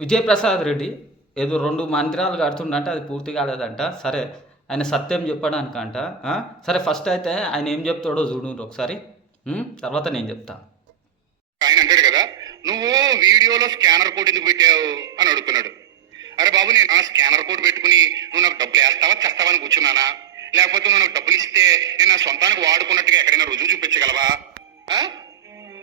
విజయప్రసాద్ రెడ్డి ఏదో 2 మందిరాలు కడుతుండంట, అది పూర్తి కాలేదంట. సరే ఆయన సత్యం చెప్పడానికంట. సరే ఫస్ట్ అయితే ఆయన ఏం చెప్తాడో చూడు ఒకసారి, తర్వాత నేను చెప్తా. ఆయన అంటాడు కదా, నువ్వు వీడియోలో స్కానర్ కోడ్ ఎందుకు పెట్టావు అని అడుగుతున్నాడు. అరే బాబు, నేను ఆ స్కానర్ కోడ్ పెట్టుకుని నువ్వు నాకు డబ్బులు వేస్తావా చేస్తావా అని కూర్చున్నానా? లేకపోతే నువ్వు నాకు డబ్బులు ఇస్తే నేను నా సొంతానికి వాడుకున్నట్టుగా ఎక్కడైనా రుజువు చూపించగలవా?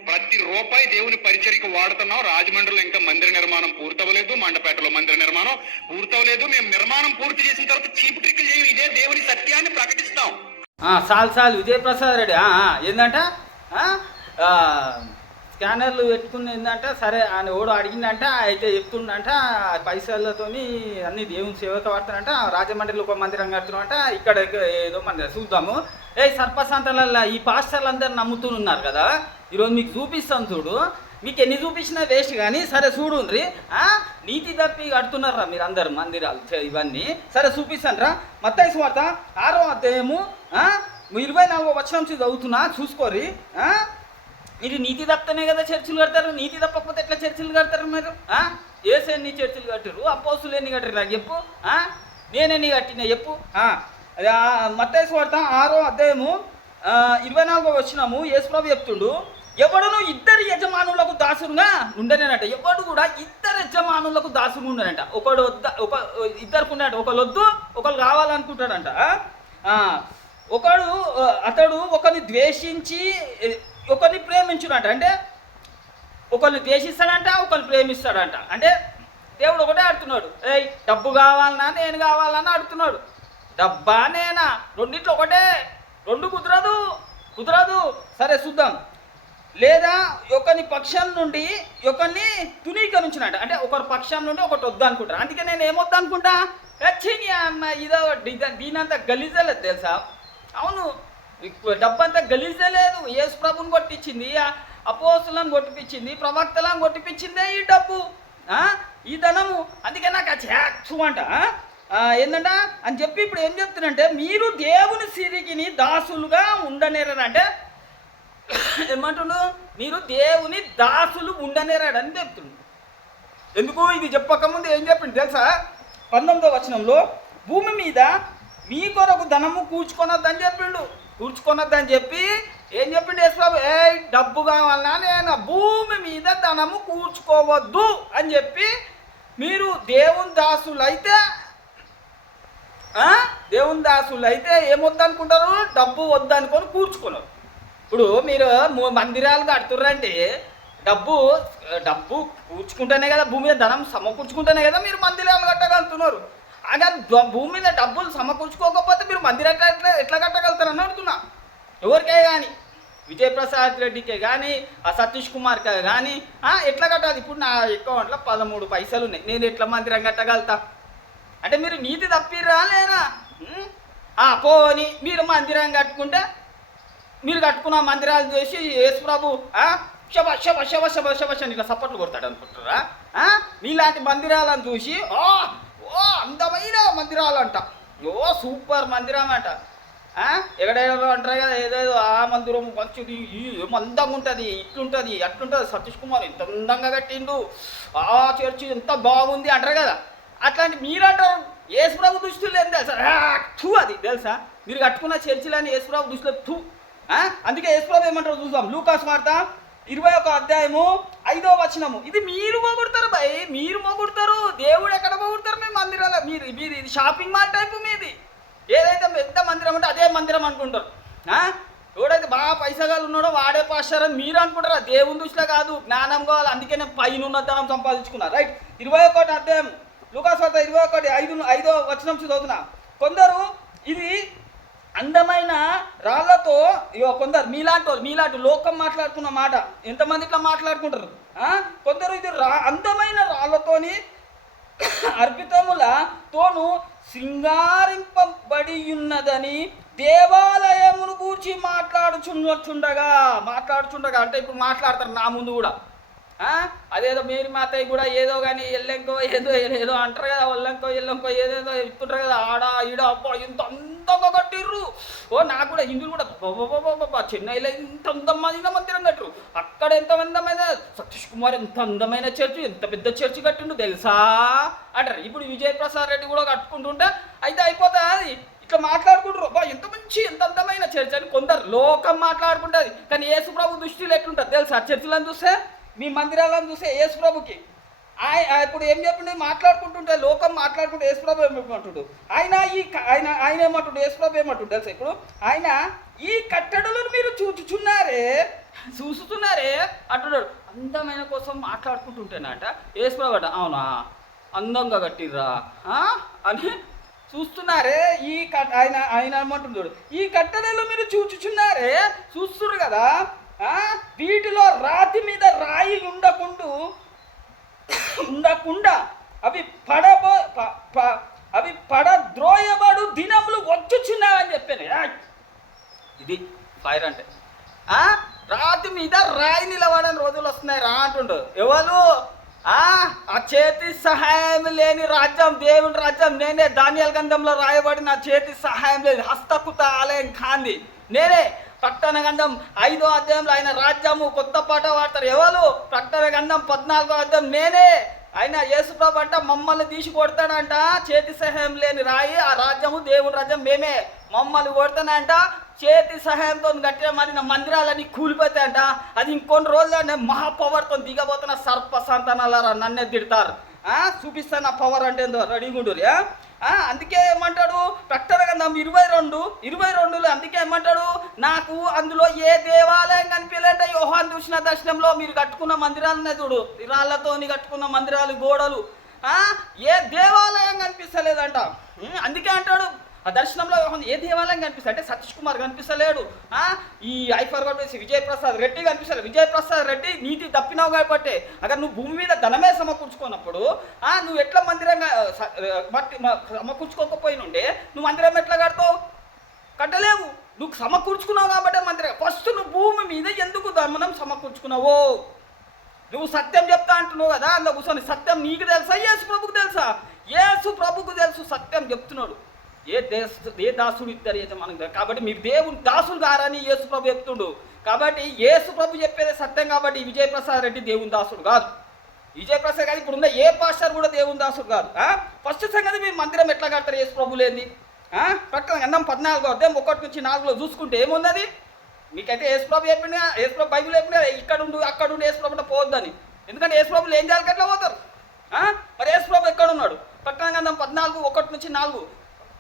ప్రతి రూపాయి దేవుని పరిచర్యకు వాడుతున్నాం. రాజమండ్రిలో ఇంకా మందిర నిర్మాణం పూర్తవలేదు, మండపేటలో మందిర నిర్మాణం పూర్తవలేదు. మేము నిర్మాణం పూర్తి చేసిన తర్వాత చీప్ ట్రిక్లు చేయం, ఇదే దేవుని సత్యాన్ని ప్రకటిస్తాం. చాలు విజయప్రసాద్ రెడ్డి ఏంటంట స్కానర్లు పెట్టుకుని ఏంటంట. సరే ఆయన ఓడు అడిగిందంట, అయితే చెప్తుండంట పైసలతోని అన్ని దేవుని సేవకు వాడుతానంట. రాజమండ్రిలో ఒక మందిరం కడుతున్నామంట, ఇక్కడ ఏదో మందిరం చూద్దాము. సర్పసంతలలో ఈ పాస్టర్లు అందరు నమ్ముతున్నారు కదా, ఈరోజు మీకు చూపిస్తాను చూడు. మీకు ఎన్ని చూపించినా వేస్ట్ కానీ సరే చూడుండ్రి. నీతి తప్పి కడుతున్నారా మీరు అందరు మందిరాలు ఇవన్నీ. సరే చూపిస్తాను రా. మత్తయి సువార్త 6వ అధ్యాయము 24వ వచనం చదువుతున్నా, చూసుకోరి. మీరు నీతి తప్పనే కదా చర్చిలు కడతారు. నీతి తప్పకపోతే ఎట్లా చర్చిలు కడతారు మీరు? ఏసు ఎన్ని చర్చిలు కట్టారు? అపోస్తులు ఎన్ని కట్టారు నాకు చెప్పు. నేనెన్ని కట్టినా చెప్పు. మత్తయి సువార్త 6వ అధ్యాయము 24వ వచనము యేసుప్రభు చెప్తుండు, ఎవడును ఇద్దరు యజమానులకు దాసుడుగా ఉండనేనట. ఎవడు కూడా ఇద్దరు యజమానులకు దాసుడు ఉండనంట. ఒకడు ఇద్దరికి ఉన్నాడు, ఒకళ్ళు వద్దు ఒకళ్ళు కావాలనుకుంటాడంట. అతడు ఒకరిని ద్వేషించి ఒకరిని ప్రేమించుడంట. అంటే ఒకరిని ద్వేషిస్తాడంట, ఒకరిని ప్రేమిస్తాడంట. అంటే దేవుడు ఒకటే ఆడుతున్నాడు, డబ్బు కావాలన్నా నేను కావాలన్నా ఆడుతున్నాడు. డబ్బా నేనా, రెండిట్లో ఒకటే, రెండు కుదరదు. సరే చూద్దాం. లేదా ఒకరి పక్షం నుండి ఒకరిని తునీకరించినట్టు. అంటే ఒకరి పక్షం నుండి ఒకటి వద్దు అనుకుంటారు. అందుకే నేను ఏమొద్దు అనుకుంటా, వచ్చింది అమ్మ ఇదో దీనంతా గలీజలేదు తెలుసా. అవును, డబ్బంతా గలీజలేదు. యేసు ప్రభుని కొట్టించింది, అపోస్తులను కొట్టిపించింది, ప్రవక్తలను కొట్టిపించిందే ఈ డబ్బు, ఈ ధనము. అందుకే నాకు చాక్సు అంట ఏంటంట అని చెప్పి ఇప్పుడు ఏం చెప్తున్నంటే, మీరు దేవుని సిరికిని దాసులుగా ఉండనేరంటే ఏమంటుండు, మీరు దేవుని దాసులు ఉండనేరాడని చెప్తుండు. ఎందుకు ఇది చెప్పకముందు ఏం చెప్పిండు తెలుసా? 19వ వచనంలో భూమి మీద మీ కొరకు ధనము కూర్చుకొనొద్దని చెప్పిండు. కూర్చుకొనొద్దని చెప్పి ఏం చెప్పిండు యేసుప్రభు? డబ్బు కావాలన్నా నేను భూమి మీద ధనము కూర్చుకోవద్దు అని చెప్పి, మీరు దేవుని దాసులు అయితే ఏమొద్దనుకుంటారు? డబ్బు వద్దనుకొని కూర్చుకున్నారు. ఇప్పుడు మీరు మందిరాలు కడుతుర్రంటే డబ్బు కూర్చుకుంటేనే కదా, భూమి మీద ధనం సమకూర్చుకుంటేనే కదా మీరు మందిరాలు కట్టగలుగుతున్నారు. అదే భూమి మీద డబ్బులు సమకూర్చుకోకపోతే మీరు మందిరం ఎట్లా కట్టగలుగుతారని అడుగుతున్నా. ఎవరికే కానీ, విజయప్రసాద్ రెడ్డికే కానీ, సతీష్ కుమార్కే కానీ ఎట్లా కట్టాలి? ఇప్పుడు నా అకౌంట్లో 13 పైసలు ఉన్నాయి, నేను ఎట్లా మందిరం కట్టగలుగుతా? అంటే మీరు నీతి తప్పిర్రా లేనా? పోని మీరు మందిరం కట్టుకుంటే, మీరు కట్టుకున్న మందిరాలు చేసి యేసుప్రభు శబ ఇట్లా సపోర్ట్లు కొడతాడు అనుకుంటారా? మీలాంటి మందిరాలను చూసి అందమైన మందిరాలు అంట, సూపర్ మందిరం అంట. ఎక్కడైనా అంటారు కదా, ఏదేదో ఆ మందిరం మంచిది, అందంగా ఉంటుంది, ఇట్లుంటుంది అట్లుంటుంది, సతీష్ కుమార్ ఎంత అందంగా కట్టిండు, ఆ చర్చి ఎంత బాగుంది అంటారు కదా. అట్లాంటి మీరు అంటారు యేసుప్రభు దృష్టిలో ఏం తెలుసా? అది తెలుసా? మీరు కట్టుకున్న చర్చిలని యేసుప్రభు దృష్టిలో అందుకే యేసుప్రభు ఏమంటారు చూద్దాం. లూకాసు వార్త 21వ అధ్యాయము 5వ వచనము. ఇది మీరు మొగుడతారు మీరు మొగుడతారు. దేవుడు ఎక్కడ మొగుడతారు? మీ మందిరాల మీరు ఇది షాపింగ్ మాల్ టైపు మీది. ఏదైతే పెద్ద మందిరం ఉంటే అదే మందిరం అనుకుంటారు. ఎవడైతే బాగా పైసగాలు ఉన్నాడో వాడే పాస్టర్ అని మీరు అనుకుంటారా? దేవుని దృష్టిలో కాదు, జ్ఞానం కావాలి. అందుకే నేను పైన ఉన్న ధనం సంపాదించుకున్నా. రైట్. 21వ అధ్యాయం లూకాసు వార్త 21:5వ వచనం చదువుతున్నా. కొందరు ఇది అందమైన రాళ్లతో, కొందరు మీలాంటి లోకం మాట్లాడుతున్న మాట ఎంతమంది ఇట్లా మాట్లాడుకుంటారు? కొందరు ఇది అందమైన రాళ్లతోని అర్పితములతోను శృంగారింపబడి ఉన్నదని దేవాలయమును గూర్చి మాట్లాడుచుండగా అంటే ఇప్పుడు మాట్లాడతారు నా ముందు కూడా. అదేదో మేరీ మాతయ్య కూడా ఏదో కానీ ఎల్లెంకో ఏదో ఏదో అంటారు కదా, ఒళ్ళంకో ఎల్లంకో ఏదేదో చెప్తుంటారు కదా, ఆడ ఈడ అబ్బా ఇంత అందంగా కట్టిర్రు. నాకు కూడా హిందువులు కూడా చెన్నైలో ఇంత అందమైన మందిరం కట్టరు, అక్కడ ఎంత అందమైన సతీష్ కుమార్ ఎంత అందమైన చర్చి, ఎంత పెద్ద చర్చి కట్టిండు తెలుసా అంటారు. ఇప్పుడు విజయప్రసాద్ రెడ్డి కూడా కట్టుకుంటుంటే అయితే అయిపోతుంది, అది ఇట్లా మాట్లాడుకుంటారు, అబ్బా ఎంత మంచి ఎంత అందమైన చర్చ్ అని కొందరు లోకం మాట్లాడుకుంటుంది. కానీ యేసు ప్రభు దృష్టిలో ఎట్లుంటుంది తెలుసా? చర్చిలను చూస్తే, మీ మందిరాలను చూస్తే యేసు ప్రభుకి ఇప్పుడు ఏం చెప్పిండు, మాట్లాడుకుంటుంటే లోకం మాట్లాడుకుంటే యేసు ప్రభు ఏమంటుండు, ఆయన ఏమంటుండు, యేసు ప్రభు ఏమంటుండు తెలుసా? ఇప్పుడు ఆయన ఈ కట్టడలను మీరు చూస్తున్నారే అంటున్నాడు. అందమైన కోసం మాట్లాడుకుంటుంటేనట యేసు ప్రభు అట అవునా అందంగా కట్టిర్రా అని చూస్తున్నారే. ఆయన ఏమంటున్నాడు, ఈ కట్టడలు మీరు చూస్తున్నారు కదా, వీటిలో రాతి మీద రాయి ఉండకుండా అవి పడద్రోయబడు దినములు వచ్చుచున్నాయని చెప్పాను. ఇది ఫైర్ అంటే రాతి మీద రాయి నిలబడని రోజులు వస్తున్నాయి రా అంటుండు. ఎవరు? ఆ చేతి సహాయం లేని రాజ్యం దేవుని రాజ్యం నేనే. దానియేలు గ్రంథంలో రాయబడిన చేతి సహాయం లేదు, హస్తకుత ఆలయం కాంది నేనే. ప్రకటన గ్రంథం 5వ అధ్యాయంలో ఆయన రాజ్యము కొత్త పాట పాడతారు. ఎవరు? ప్రకటన గ్రంథం 14వ అధ్యాయం నేనే. ఆయన యేసుప్రభు అంట మమ్మల్ని తీసి కొడతాడంట, చేతి సహాయం లేని రాయి, ఆ రాజ్యము దేవుని రాజ్యం మేమే. మమ్మల్ని కొడతానంట, చేతి సహాయంతో కట్టిన మరి మందిరాలన్నీ కూలిపోతాయంట. అది ఇంకొన్ని రోజులు మహాపవర్తో దిగబోతున్న సర్ప సంతానాలారా నన్నే తిడతారు. చూపిస్తాను ఆ పవర్ అంటే ఏందో రెడీగా ఉండురు. అందుకే ఏమంటాడు ప్రకటన గ్రంథం 22లో అందుకే ఏమంటాడు, నాకు అందులో ఏ దేవాలయం కనిపించలేంట. యోహాను చూసిన దర్శనంలో మీరు కట్టుకున్న మందిరాలనే చూడు, రాళ్లతోని కట్టుకున్న మందిరాలు గోడలు, ఏ దేవాలయం కనిపిస్తలేదంట. అందుకే అంటాడు ఆ దర్శనంలో ఏ దేవాలయం కనిపిస్తుంది అంటే సతీష్ కుమార్ కనిపిస్తలేడు, ఈ ఐఫర్ విజయప్రసాద్ రెడ్డి కనిపిస్తలేదు. విజయప్రసాద్ రెడ్డి నీతి తప్పినావు కాబట్టి అక్కడ నువ్వు భూమి మీద ధనమే సమకూర్చుకున్నప్పుడు నువ్వు ఎట్లా మందిరంగా సమకూర్చుకోకపోయినుండే నువ్వు మందిరం ఎట్లా కడతావు? కట్టలేవు. నువ్వు సమకూర్చుకున్నావు కాబట్టి మందిరం. ఫస్ట్ నువ్వు భూమి మీద ఎందుకు ధనం సమకూర్చుకున్నావు? నువ్వు సత్యం చెప్తా అంటున్నావు కదా, అందులో కూర్చొని సత్యం నీకు తెలుసా యేసు ప్రభుకు తెలుసా? యేసు ప్రభుకు తెలుసు సత్యం చెప్తున్నాడు. ఏ దాసుడు ఇద్దరు మనకు తెలుసు. కాబట్టి మీరు దేవుని దాసులు గారని యేసు ప్రభు చెప్తుండు. కాబట్టి యేసు ప్రభు చెప్పేదే సత్యం. కాబట్టి విజయప్రసాద్ రెడ్డి దేవుని దాసుడు కాదు, విజయప్రసాద్ కాదు, ఇప్పుడున్న ఏ పాస్టర్ కూడా దేవుని దాసుడు కాదు. ఫస్ట్ సంగతి మీరు మందిరం ఎట్లా కడతారు యేసు ప్రభు లేని? ప్రకటన గ్రంథం 14వ అధ్యాయం 1 నుంచి 4లో చూసుకుంటే ఏమున్నది? మీకైతే యేసు ప్రభు చెప్పింది, యేసు ప్రభు బైబిల్ చెప్పింది ఇక్కడ ఉండు అక్కడ ఉండి యేసు ప్రభు పోవద్దని. ఎందుకంటే యేసు ప్రభులు ఏం చేయాలి ఎట్లా పోతారు? మరి యేసు ప్రభు ఎక్కడ ఉన్నాడు? ప్రకటన గ్రంథం 14:1 నుంచి 4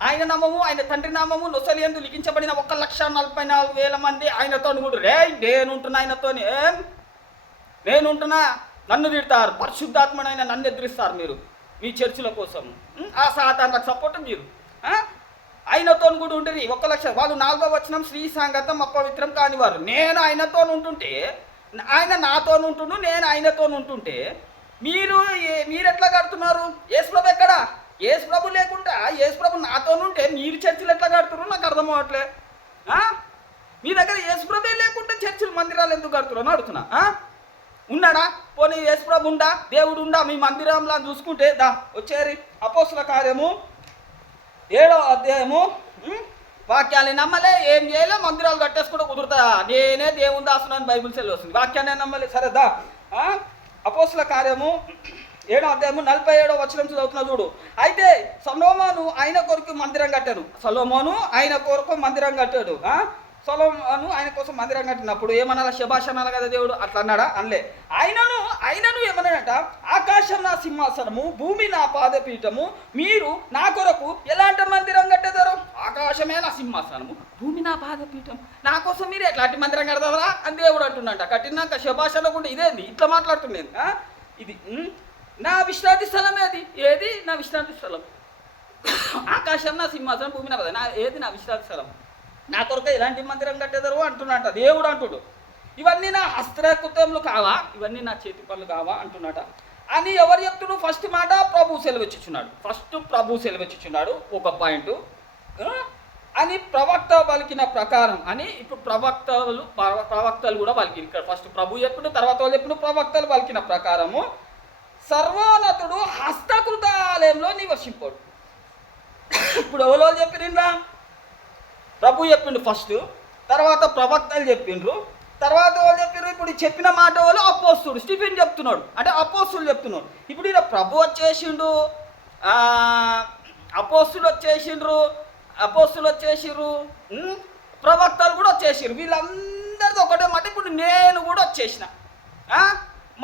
ఆయన నామము ఆయన తండ్రి నామము నొసలియందు లిఖించబడిన 1,44,000 మంది ఆయనతో నేనుంటున్నా, ఆయనతోని నేనుంటున్నా, నన్ను తిడతారు, పరిశుద్ధాత్మనైనా నన్ను ఎదిరిస్తారు మీరు మీ చర్చిల కోసం. ఆ సాతానులకు సపోర్ట్ మీరు ఆయనతో కూడా ఉంటుంది. 1,00,000 వాళ్ళు 4వ వచనం స్త్రీ సంగతం అపవిత్రం కానివారు. నేను ఆయనతో ఉంటుంటే, ఆయన నాతో ఉంటుండు, నేను ఆయనతో ఉంటుంటే మీరు ఎట్లా కడుతున్నారు? యేసు ప్రభు ఎక్కడా? యేసు ప్రభు లేకుండా యేసు ప్రభు నాతో ఉంటే మీరు చర్చిలు ఎట్లా కడుతున్నారు? నాకు అర్థం అవ్వట్లే. మీ దగ్గర యేసు ప్రభే లేకుండా చర్చిలు మందిరాలు ఎందుకు కడుతున్నారు అని అడుగుతున్నా. ఉన్నాడా? పోనీ యేసు ప్రభు ఉండా, దేవుడు ఉండా మీ మందిరంలా చూసుకుంటే వచ్చేరి. అపోస్తుల కార్యము 7వ అధ్యాయము వాక్యాన్ని నమ్మలే, ఏం చేయలే, మందిరాలు కట్టేసుకుంటే కుదురుతుందా? నేనే దేవుని దాసునని బైబిల్ సెల్ వస్తుంది, వాక్యాన్ని నమ్మలే. సరేదా? అపోస్తుల కార్యము 7వ అధ్యాయము 47వ వచనం చదువుతున్నా చూడు. అయితే సొలొమోను ఆయన కొరకు మందిరం కట్టాడు. సొలొమోను ఆయన కొరకు మందిరం కట్టాడు. సొలొమోను ఆయన కోసం మందిరం కట్టినప్పుడు ఏమన్నా శభాష్ అనాలి కదా దేవుడు? అట్లా అన్నాడా? అనలే. ఆయనను ఏమన్నాడట, ఆకాశం నా సింహాసనము, భూమి నా పాదపీఠము, మీరు నా కొరకు ఎలాంటి మందిరం కట్టేదారు? ఆకాశమే నా సింహాసనము, భూమి నా పాదపీఠం, నా కోసం మీరు ఎట్లాంటి మందిరం కడతారా అని దేవుడు అంటున్నాట. కట్టినాక శభాష్ అనకుండా ఇదేంది ఇట్లా మాట్లాడుతుండేది? ఇది నా విశ్రాంతి స్థలమే. అది ఏది? నా విశ్రాంతి స్థలం. ఆకాశం నా సింహాసనం, భూమి నా ఏది? నా విశ్రాంతి స్థలం. నా కొరకు ఎలాంటి మందిరం కట్టేదారు అంటున్నట దేవుడు అంటుడు. ఇవన్నీ నా హస్తకృత్యములు కావా? ఇవన్నీ నా చేతి పనులు కావా అంటున్నట అని ఎవరు చెప్తుడు? ఫస్ట్ మాట ప్రభు సెలవిచ్చుచున్నాడు. ఫస్ట్ ప్రభు సెలవిచ్చుచున్నాడు. ఒక పాయింట్. అని ప్రవక్త పలికిన ప్రకారం అని ఇప్పుడు ప్రవక్తలు కూడా పలికిరు. ఇక్కడ ఫస్ట్ ప్రభు చెప్పుడు, తర్వాత వాళ్ళు చెప్పుడు, ప్రవక్తలు పలికిన ప్రకారము సర్వోన్నతుడు హస్తకృత ఆలయంలో నివసింపాడు. ఇప్పుడు ఎవరో చెప్పిండ్రా? ప్రభు చెప్పిండు ఫస్ట్, తర్వాత ప్రవక్తలు చెప్పిండ్రు, తర్వాత వాళ్ళు చెప్పారు. ఇప్పుడు చెప్పిన మాట వాళ్ళు అపోస్తుడు స్టీఫెన్ చెప్తున్నాడు, అంటే అపోస్తులు చెప్తున్నాడు. ఇప్పుడు ఇలా ప్రభు వచ్చేసిండు, అపోస్తులు వచ్చేసిండ్రు, ప్రవక్తలు కూడా వచ్చేసారు. వీళ్ళందరిది ఒకటే మాట. ఇప్పుడు నేను కూడా వచ్చేసిన.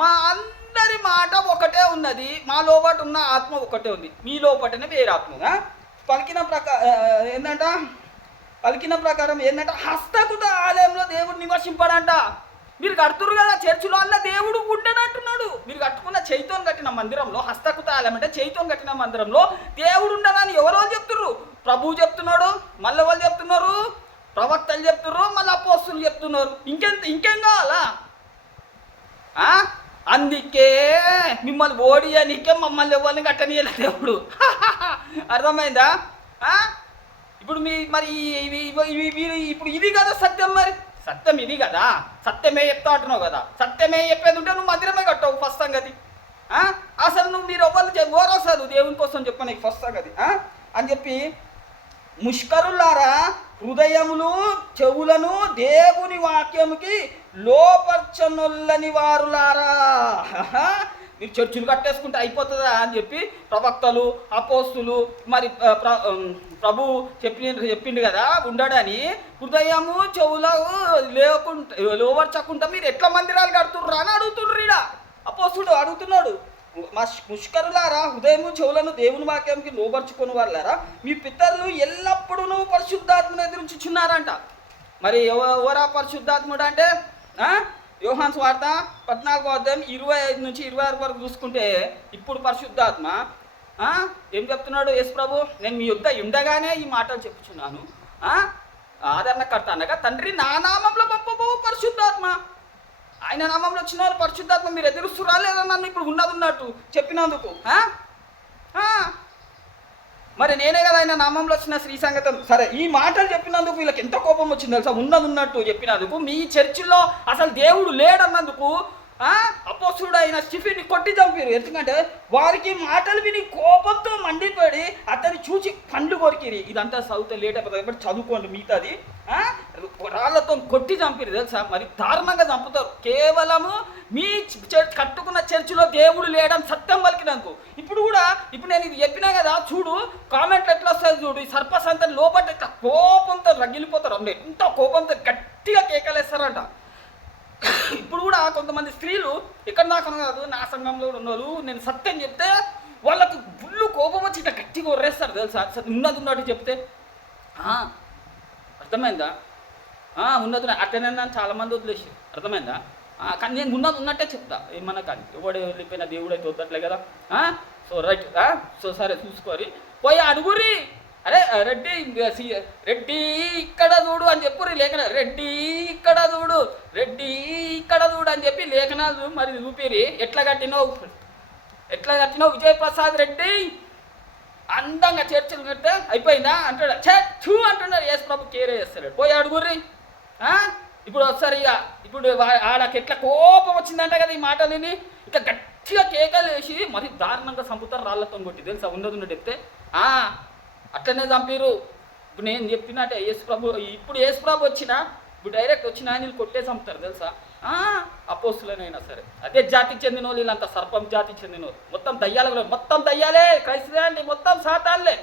మా అందరి మాట ఒకటే ఉన్నది, మా లోపట ఉన్న ఆత్మ ఒకటే ఉంది, మీ లోపటనే వేరే ఆత్మ. పలికిన ప్రకారం ఏంటంటే హస్తకృత ఆలయంలో దేవుడు నివసింపడంట. మీరు కడుతురు కదా చర్చిలో, అన్న దేవుడు ఉండడంటున్నాడు. మీరు కట్టుకున్న చైతోన్ కట్టిన మందిరంలో, హస్తకృత ఆలయం అంటే చైతోన్ కట్టిన మందిరంలో దేవుడు ఉండదని ఎవరో చెప్తున్నారు? ప్రభువు చెప్తున్నాడు, మళ్ళీ వాళ్ళు చెప్తున్నారు, ప్రవక్తలు చెప్తున్నారు, మళ్ళీ అపోస్తులు చెప్తున్నారు. ఇంకేం కావాలా? అందుకే మిమ్మల్ని ఓడియనికే మమ్మల్ని ఎవరిని కట్టనీయలే దేవుడు. అర్థమైందా? ఇప్పుడు మరి ఇప్పుడు ఇది కదా సత్యం. మరి సత్యం ఇది కదా, సత్యమే చెప్తా అంటున్నావు కదా. సత్యమే చెప్పేది ఉంటే నువ్వు మందిరమే కట్టావు ఫస్ట్ సంగతి. అసలు మీరు ఎవరు అసలు దేవుని కోసం చెప్ప నీకు ఫస్ట్ సంగతి అని చెప్పి, ముష్కరులారా, హృదయములు చెవులను దేవుని వాక్యముకి లోపర్చనొల్లని వారులారా, మీరు చర్చిలు కట్టేసుకుంటే అయిపోతుందా అని చెప్పి ప్రవక్తలు, అపోస్తులు, మరి ప్రభు చెప్పిండు కదా ఉండడని. హృదయము చెవులు లోవర్చకుండా మీరు ఎట్లా మందిరాలు కడుతుర్రా అని అడుగుతుండ్రు. ఈడ అపోస్తుడు అడుగుతున్నాడు, ముష్కరులారా, హృదయము చెవులను దేవుని వాక్యంకి లోబర్చుకుని వాళ్ళారా, మీ పితరులు ఎల్లప్పుడూ పరిశుద్ధాత్మను ఎదురించుచున్నారంట. మరి ఎవరా పరిశుద్ధాత్ముడు అంటే యోహాను సువార్త 14వ అధ్యాయం 25 నుంచి 26 వరకు చూసుకుంటే, ఇప్పుడు పరిశుద్ధాత్మ ఏం చెప్తున్నాడు? యేసు ప్రభు, నేను మీ యుద్ధ ఉండగానే ఈ మాటలు చెప్పుచున్నాను, ఆదరణకర్త అనగా తండ్రి నా నామంలో పంపబో పరిశుద్ధాత్మ. ఆయన నామంలో వచ్చిన వారు పరిశుద్ధాత్మ మీరు ఎదురుస్తురా లేదా నన్ను ఇప్పుడు ఉన్నట్టు చెప్పినందుకు. మరి నేనే కదా ఆయన నామంలో వచ్చిన శ్రీ సంగతం. సరే, ఈ మాటలు చెప్పినందుకు వీళ్ళకి ఎంత కోపం వచ్చింది తెలుసా? ఉన్నట్టు చెప్పినందుకు. మీ చర్చిలో అసలు దేవుడు లేడన్నందుకు అపోస్తుడు అయిన స్టీఫెన్ని కొట్టి చంపారు. ఎందుకంటే వారికి మాటలు విని కోపంతో మండిపడి అతన్ని చూసి పండ్లు కొరికిరి. ఇదంతా చదివితే లేట్ అయిపోతుంది కాబట్టి చదువుకోండి మిగతాది. రాళ్ళతో కొట్టి చంపారు తెలుసా? మరి దారుణంగా చంపుతారు. కేవలము మీ కట్టుకున్న చర్చిలో దేవుడు లేడని సత్యం పలికినందుకు. ఇప్పుడు నేను ఇది చెప్పినా కదా, చూడు కామెంట్లు ఎట్లా వస్తుంది చూడు. ఈ సర్పసంతని లోపల ఇట్లా కోపంతో రగిలిపోతారు. ఎంత కోపంతో గట్టిగా కేకలేస్తారంట. ఇప్పుడు కూడా కొంతమంది స్త్రీలు ఎక్కడ దాకా కాదు, నా సంఘంలో ఉన్నోళ్ళు నేను సత్యం చెప్తే వాళ్ళకు ఫుల్లు కోపం వచ్చి ఇట్లా గట్టిగా ఒర్రేస్తారు తెలుసా? ఉన్నట్టు చెప్తే. అర్థమైందా? ఉన్నది అట్లనే చాలామంది వదిలేసి. అర్థమైందా? కానీ నేను ఉన్నట్టే చెప్తా, ఏమన్నా కానీ. ఎవడు వెళ్ళిపోయిన దేవుడు అయితే వద్దట్లే కదా. So right. సో సరే చూసుకోరి పోయి అడుగురి. అరే రెడ్డి ఇక్కడ చూడు అని చెప్పుర్రి లేఖనాలు. రెడ్డి ఇక్కడ చూడు అని చెప్పి లేఖనాలు మరి చూపిరి. ఎట్లా కట్టినావు విజయప్రసాద్ రెడ్డి అందంగా చర్చలు కడితే అయిపోయిందా అంటాడు. చూ అంటున్నాడు. యేసు ప్రభు కేరే చేస్తాడు. పోయి అడుగుర్రి. ఇప్పుడు వస్తారు ఇక. ఇప్పుడు ఆడకి ఎట్లా కోపం వచ్చిందంట కదా ఈ మాటలని. ఇక గట్టిగా కేకలు వేసి మరి దారుణంగా చంపుతారు రాళ్ళతో కొట్టి తెలుసా? ఉన్నది చెప్తే అట్లనే చంపిరు. ఇప్పుడు నేను చెప్పినట్టే యేసు ప్రభు వచ్చినా ఇప్పుడు డైరెక్ట్ వచ్చిన ఆయన కొట్టే చంపుతారు తెలుసా? అపోస్తులనైనా సరే అదే జాతికి చెందిన వాళ్ళు, వీళ్ళంతా సర్పం జాతికి చెందిన వాళ్ళు. మొత్తం దయ్యాలే, క్రైస్తవే అండి, మొత్తం సాతాన్లే.